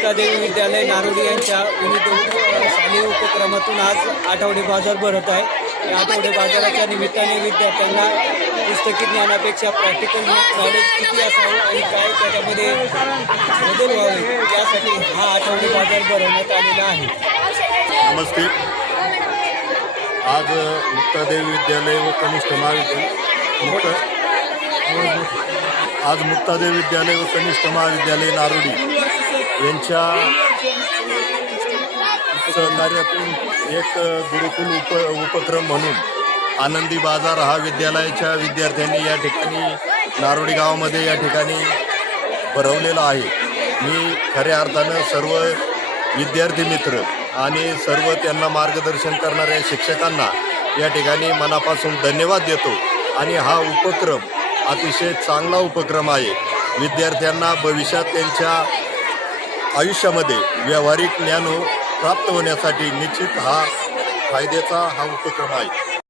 मुक्तादेवी विद्यालय नारोडी यांच्या विविध शालेय उपक्रमातून आज आठवडे बाजार भरत आहे. या आठवडे बाजाराच्या निमित्ताने विद्यार्थ्यांना पुस्तकी ज्ञानापेक्षा प्रॅक्टिकल नॉलेज किती असावं आणि काय त्याच्यामध्ये बदल व्हावे यासाठी हा आठवडे बाजार भरवण्यात आलेला आहे. नमस्ते. आज मुक्तादेवी विद्यालय व कनिष्ठ महाविद्यालय आज मुक्तादेवी विद्यालय व कनिष्ठ महाविद्यालय नारोडी. यांच्या सहकार्यातून एक गुरुकुल उप उपक्रम म्हणून आनंदी बाजार हा विद्यालयाच्या विद्यार्थ्यांनी या ठिकाणी नारोडी गावामध्ये या ठिकाणी भरवलेला आहे. मी खऱ्या अर्थानं सर्व विद्यार्थी मित्र आणि सर्व त्यांना मार्गदर्शन करणाऱ्या शिक्षकांना या ठिकाणी मनापासून धन्यवाद देतो. आणि हा उपक्रम अतिशय चांगला उपक्रम आहे. विद्यार्थ्यांना भविष्यात त्यांच्या आयुष्यामध्ये व्यावहारिक ज्ञान प्राप्त होण्यासाठी निश्चित हा फायद्याचा हा उपक्रम आहे.